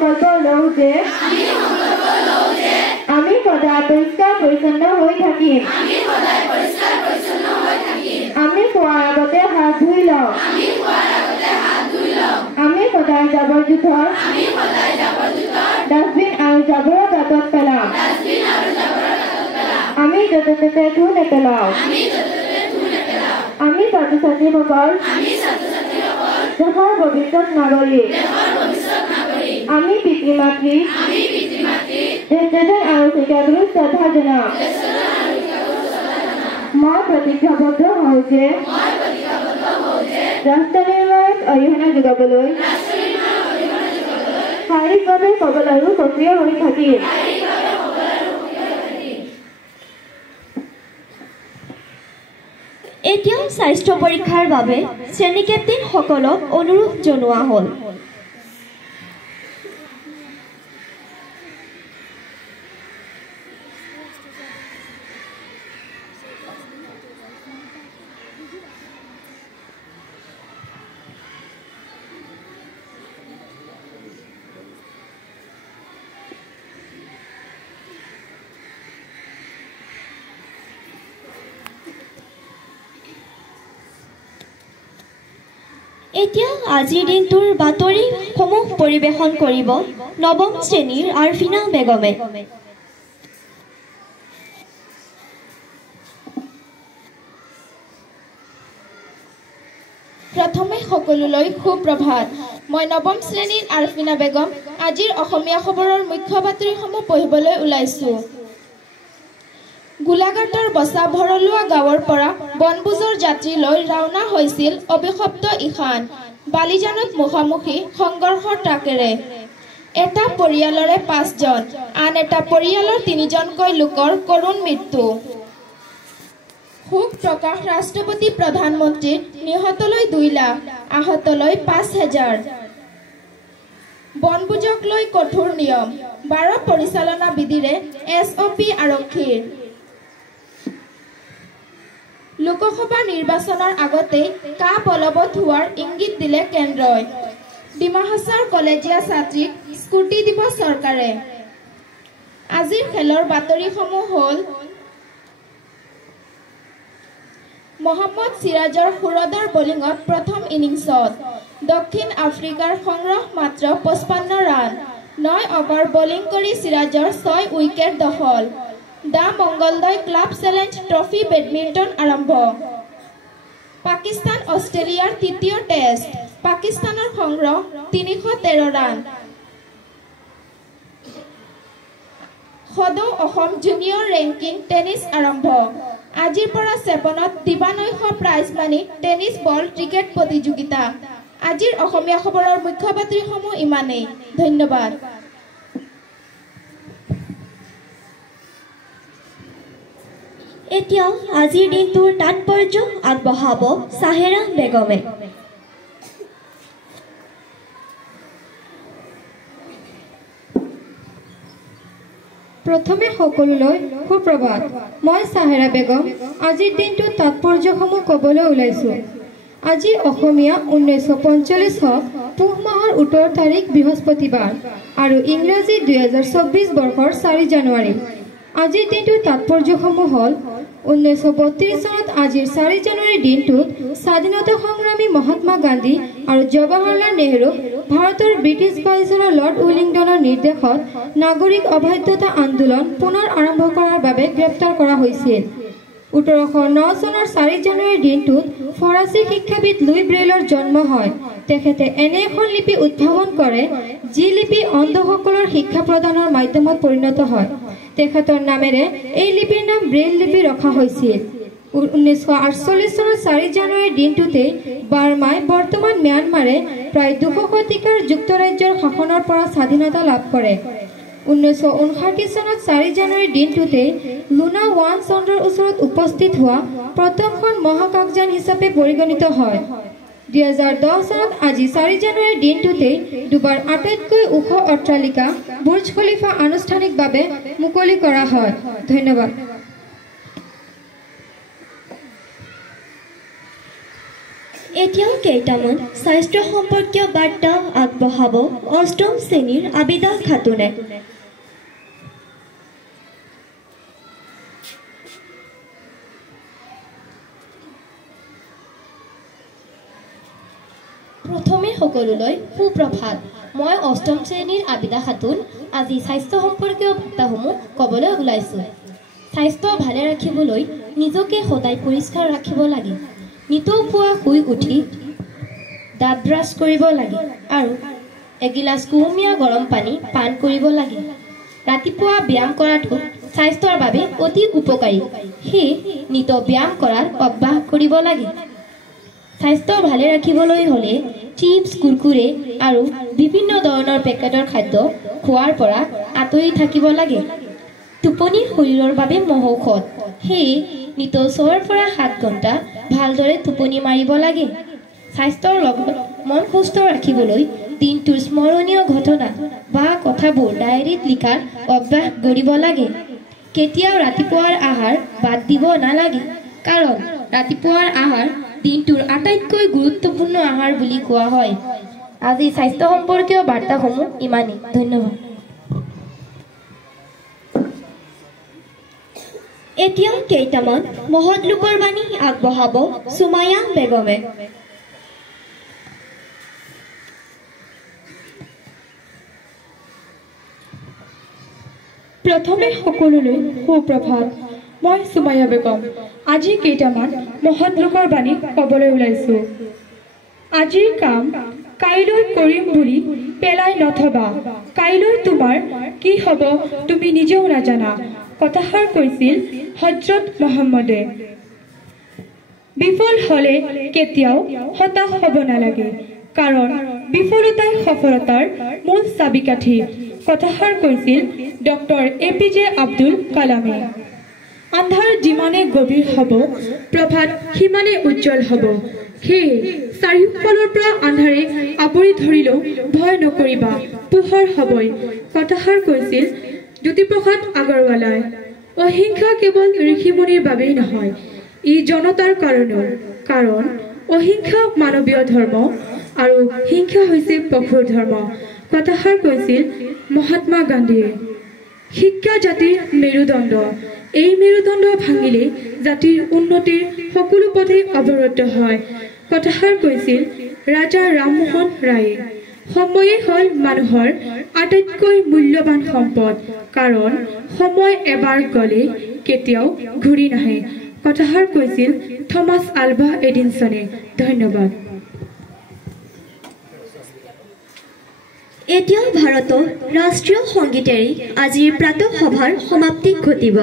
সংকল্প লওঁ যে আমি সদায় পৰিষ্কাৰ পৰিচ্ছন্ন হৈ থাকিম। আমি খোৱাৰ আগতে হাত ধুই লওঁ। আমি সদায় জাবৰ-জোথৰ ডাষ্টবিন আৰু জাবৰৰ গাঁতত পেলাম। আমি য'তে ত'তে থু নেপেলাওঁ। আমি ছাত্ৰ-ছাত্ৰীসকল দেশৰ ভৱিষ্যত নাগৰিক। আমি পিতৃ-মাতৃ জ্যেষ্ঠজন আৰু শিক্ষাগুৰুক শ্ৰদ্ধা জনাওঁ। মই প্ৰতিজ্ঞাবদ্ধ হওঁ যে ৰাষ্ট্ৰ নিৰ্মাণত অৰিহণা যোগাবলৈ শাৰীৰিকভাৱে সবল আৰু সক্ৰিয় হৈ থাকিম। এতিয়া স্বাস্থ্য পৰীক্ষাৰ বাবে শ্ৰেণী কেপ্টেইনসকলক অনুৰোধ জনোৱা হ'ল। এতিয়া আজিৰ দিনটোৰ বাতৰিসমূহ পৰিৱেশন কৰিব নৱম শ্ৰেণীৰ আৰফিনা বেগমে। প্ৰথমে সকলোলৈ সুপ্ৰভাত। মই নৱম শ্ৰেণীৰ আৰফিনা বেগম আজিৰ অসমীয়া খবৰৰ মুখ্য বাতৰিসমূহ পঢ়িবলৈ ওলাইছোঁ। গোলাঘাটৰ বচা ভৰলুৱা গাঁৱৰ পৰা বনভোজৰ যাত্ৰী লৈ ৰাওনা হৈছিল অভিশপ্ত ঈশান। বালিজানত মুখামুখি সংঘৰ্ষৰ ট্ৰাকেৰে এটা পৰিয়ালৰে 5জন, আন এটা পৰিয়ালৰ 3জনকৈ লোকৰ কৰুণ মৃত্যু। শোক প্ৰকাশ ৰাষ্ট্ৰপতি প্ৰধানমন্ত্ৰীৰ, নিহতলৈ 2 লাখ, আহতলৈ 5,000। বনভোজক লৈ কঠোৰ নিয়ম, 12 পৰিচালনা বিধিৰে SOP আৰক্ষীৰ। লোকসভা নিৰ্বাচনৰ আগতেই কা বলবৎ হোৱাৰ ইংগিত দিলে কেন্দ্ৰই। ডিমা হাছাৰ কলেজীয়া ছাত্ৰীক স্কুটি দিব চৰকাৰে। আজিৰ খেলৰ বাতৰিসমূহ হ'ল মহম্মদ সিৰাজৰ সুৰদাৰ বলিঙত প্ৰথম ইনিংছত দক্ষিণ আফ্ৰিকাৰ সংগ্ৰহ মাত্ৰ 55 ৰান। 9 অভাৰ বলিং কৰি সিৰাজৰ 6 উইকেট দখল। The Mangaldai club challenge trophy badminton আৰম্ভ। পাকিস্তান অষ্ট্ৰেলিয়াৰ তৃতীয় টেষ্ট, পাকিস্তানৰ সংগ্ৰহ 313 ৰান। সদৌ অসম জুনিয়ৰ ৰেংকিং টেনিছ আৰম্ভ। আজিৰ পৰা চেপনত দিবানৈশ prize money tennis ball cricket প্ৰতিযোগিতা। আজিৰ অসমীয়া খবৰৰ মুখ্য বাতৰিসমূহ ইমানেই। ধন্যবাদ। এতিয়া আজিৰ দিনটোৰ তাৎপৰ্য আগবঢ়াব চাহেৰা বেগমে। প্ৰথমে সকলোলৈ সুপ্ৰভাত। মই চাহেৰা বেগম আজিৰ দিনটোৰ তাৎপৰ্যসমূহ ক'বলৈ ওলাইছোঁ। আজি অসমীয়া 1945 চন পুহ মাহৰ 18 তাৰিখ বৃহস্পতিবাৰ আৰু ইংৰাজী 2024 বৰ্ষৰ 4 জানুৱাৰী। আজিৰ দিনটোৰ তাৎপৰ্যসমূহ হ'ল 1932 চনত আজিৰ 4 জানুৱাৰীৰ দিনটোত স্বাধীনতা সংগ্ৰামী মহাত্মা গান্ধী আৰু জৱাহৰলাল নেহৰুক ভাৰতৰ ব্ৰিটিছ ভাইচৰয় লৰ্ড উইলিংটনৰ নিৰ্দেশত নাগৰিক অবাধ্যতা আন্দোলন পুনৰ আৰম্ভ কৰাৰ বাবে গ্ৰেপ্তাৰ কৰা হৈছিল। 1809 চনৰ 4 জানুৱাৰীৰ দিনটোত ফৰাচী শিক্ষাবিদ লুই ব্ৰেইলৰ জন্ম হয়। তেখেতে এনে এখন লিপি উদ্ভাৱন কৰে যি লিপি অন্ধসকলৰ শিক্ষা প্ৰদানৰ মাধ্যমত পৰিণত হয়। তেখেতৰ নামেৰে এই লিপিৰ নাম ব্ৰেইল লিপি ৰখা হৈছিল। 1948 চনৰ 4 জানুৱাৰীৰ দিনটোতে বাৰ্মাই বৰ্তমান ম্যানমাৰে প্ৰায় 200 শতিকাৰ যুক্তৰাজ্যৰ শাসনৰ পৰা স্বাধীনতা লাভ কৰে। 1959 চনত 4 জানুৱাৰীৰ দিনটোতে লুনা 1 চন্দ্ৰৰ ওচৰত উপস্থিত হোৱা প্ৰথমখন মহাকাশযান হিচাপে পৰিগণিত হয়। 2010 চনত আজি 4 জানুৱাৰীৰ দিনটোতে ডুবাৰ আটাইতকৈ ওখ অট্টালিকা বুৰ্জ খলিফা আনুষ্ঠানিকভাৱে মুকলি কৰা হয়। ধন্যবাদ। এতিয়াও কেইটামান স্বাস্থ্য সম্পৰ্কীয় বাৰ্তা আগবঢ়াব ৮ম শ্ৰেণীৰ আবিদা খাতুনে। প্ৰথমে সকলোলৈ সুপ্ৰভাত। মই ৮ম শ্ৰেণীৰ আবিদা খাতুন। আজি স্বাস্থ্য সম্পৰ্কীয় বাৰ্তাসমূহ ক'বলৈ ওলাইছোঁ। স্বাস্থ্য ভালে ৰাখিবলৈ নিজকে সদায় পৰিষ্কাৰ ৰাখিব লাগে। নিতৌ শুই উঠি দাঁত ব্ৰাছ কৰিব লাগে আৰু এগিলাচ কুহুমীয়া গৰম পানী পান কৰিব লাগে। ৰাতিপুৱা ব্যায়াম কৰাটো স্বাস্থ্যৰ বাবে অতি উপকাৰী। সেয়ে নিতৌ ব্যায়াম কৰাৰ অভ্যাস কৰিব লাগে। স্বাস্থ্য ভালে ৰাখিবলৈ হ'লে চিপছ, কুৰকুৰে আৰু বিভিন্ন ধৰণৰ পেকেটৰ খাদ্য খোৱাৰ পৰা আঁতৰি থাকিব লাগে। টোপনি শৰীৰৰ বাবে মহৌষধ। সেয়ে নিতৌ ৬ৰ পৰা ৭ ঘণ্টা ভালদৰে টোপনি মাৰিব লাগে। স্বাস্থ্যৰ লগত মন সুস্থ ৰাখিবলৈ দিনটোৰ স্মৰণীয় ঘটনা বা কথাবোৰ ডায়েৰীত লিখাৰ অভ্যাস কৰিব লাগে। কেতিয়াও ৰাতিপুৱাৰ আহাৰ বাদ দিব নালাগে, কাৰণ ৰাতিপুৱাৰ আহাৰ দিনটোৰ আটাইতকৈ গুৰুত্বপূৰ্ণ আহাৰ বুলি কোৱা হয়। আজি স্বাস্থ্য সম্পৰ্কীয় বাৰ্তাসমূহ ইমানেই। ধন্যবাদ। এতিয়া কেইটামান মহৎ লোকৰ বাণী আগবঢ়াব সুমায়া বেগমে। প্ৰথমে সকলোলৈ সুপ্ৰভাত। মই সুমায়া বেগম। আজি কেইটামান মহৎ লোকৰ বাণী ক'বলৈ ওলাইছোঁ। আজিৰ কাম কাইলৈ কৰিম বুলি পেলাই নথবা, কাইলৈ তোমাৰ কি হ'ব তুমি নিজেও নাজানা। কথাষাৰ কৈছিল হজৰত মহম্মদে। বিফল হ'লে কেতিয়াও হতাশ হ'ব নালাগে, কাৰণ বিফলতাই সফলতাৰ মূল চাবিকাঠি। কথাষাৰ কৈছিল ডক্টৰ APJ আব্দুল কালামে। আন্ধাৰ যিমানে গভীৰ হ'ব, প্ৰভাত সিমানে উজ্জ্বল হ'ব। সেয়ে চাৰিওফালৰ পৰা আন্ধাৰে আৱৰি ধৰিলেও ভয় নকৰিবা, পোহৰ হ'বই। কথাষাৰ কৈছিল জ্যোতিপ্ৰসাদ আগৰৱালাই। অহিংসা কেৱল ঋষিমুনিৰ বাবেই নহয়, ই জনতাৰ কাৰণেও, কাৰণ অহিংসা মানৱীয় ধৰ্ম আৰু হিংসা হৈছে পশুৰ ধৰ্ম। কথাষাৰ কৈছিল মহাত্মা গান্ধীয়ে। শিক্ষা জাতিৰ মেৰুদণ্ড। এই মেৰুদণ্ড ভাঙিলে জাতিৰ উন্নতিৰ সকলো পথেই অৱৰুদ্ধ হয়। কথাষাৰ কৈছিল ৰাজা ৰামমোহন ৰায়ে। সময়ে হ'ল মানুহৰ আটাইতকৈ মূল্যৱান সম্পদ, কাৰণ সময় এবাৰ গ'লে কেতিয়াও ঘূৰি নাহে। কথাষাৰ কৈছিল থমাছ আলভা এডিনছনে। ধন্যবাদ। এতিয়া ভাৰতৰ ৰাষ্ট্ৰীয় সংগীতেৰে আজিৰ প্ৰাতঃ সভাৰ সমাপ্তি ঘটিব।